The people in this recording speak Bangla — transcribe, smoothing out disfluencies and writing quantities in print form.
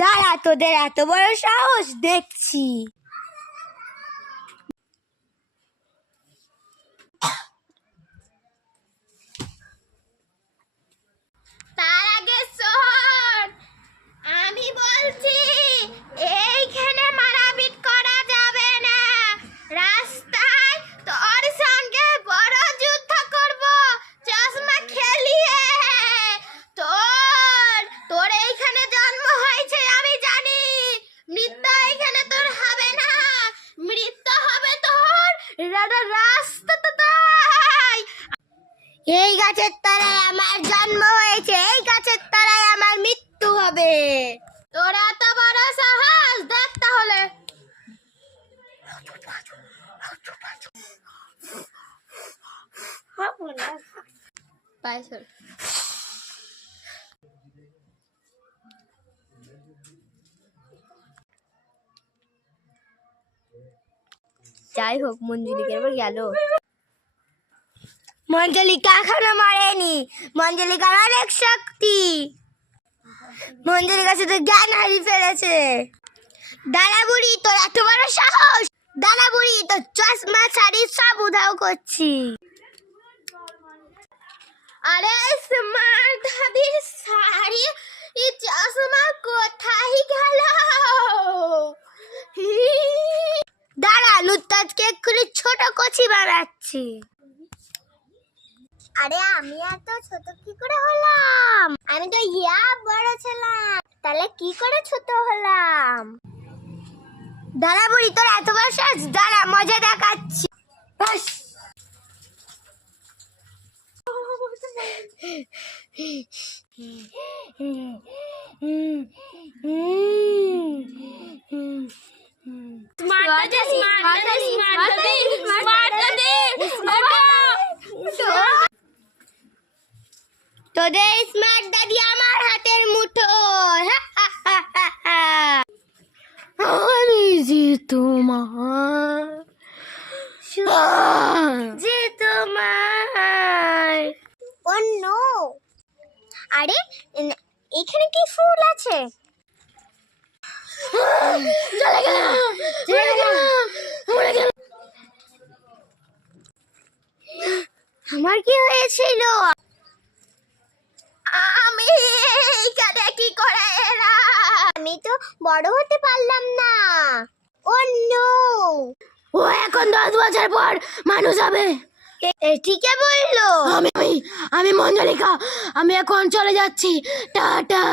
দাঁড়া, তোদের এত বড় সাহস দেখছি। তার আগে শোন, আমি বলছি এইখানে মারাপিট করা যাবে না। রাস্তায় তোর সঙ্গে বড় যুদ্ধ করব, চশমা খেলিয়ে। তোর এইখানে জন্ম হয়েছে আমি জানি, মৃত্যু এখানে তোর হবে না। মৃত্যু হবে তোর রাস্তায়। এই গাছের তলায় আমার জন্ম হয়েছে, এই গাছের তলায় আমার মৃত্যু হবে। তোর এত বড় সাহস, দেখ তাহলে। যাই হোক, মঞ্জুলিকা এবার গেল। মঞ্জুলিকা এখনো মরেনি। মঞ্জুলিকার অনেক শক্তি। মঞ্জুলিকা শুধু জ্ঞান হারিয়ে ফেলেছে। দাদা বুড়ি, তোর এত বড় সাহস! দাদা বুড়ি, তোর চশমা শাড়ি সব উধাও করছি। আরে স্মার্ট দাদির শাড়ি, চশমা কোথায় গেল? দাঁড়া, লুত্তাজকে এক্ষুনি ছোট কচি বানাচ্ছি। আরে আমি এত ছোট কি করে হলাম? আমি তো বড় ছিলাম, তাহলে কি করে ছোট হলাম? দাদা বুড়ি, তোর এত বড় সাহস! দাঁড়া, মজা দেখাচ্ছি। ব্যাস। তোদের স্মার্ট দাদি আমার হাতের মুঠোয়। আমি যে তোমার, যে তোমার। ও নো! আরে এখানে কি ফুল আছে? আমার কি হয়েছিল? আমি এইখানে কি করে এলাম? আমি তো বড় হতে পারলাম না। ও নো! ও এখন 10 বছর পর মানুষ হবে। ঠিকই বললো। আমি মঞ্জুলিকা, আমি এখন চলে যাচ্ছি। টাটা।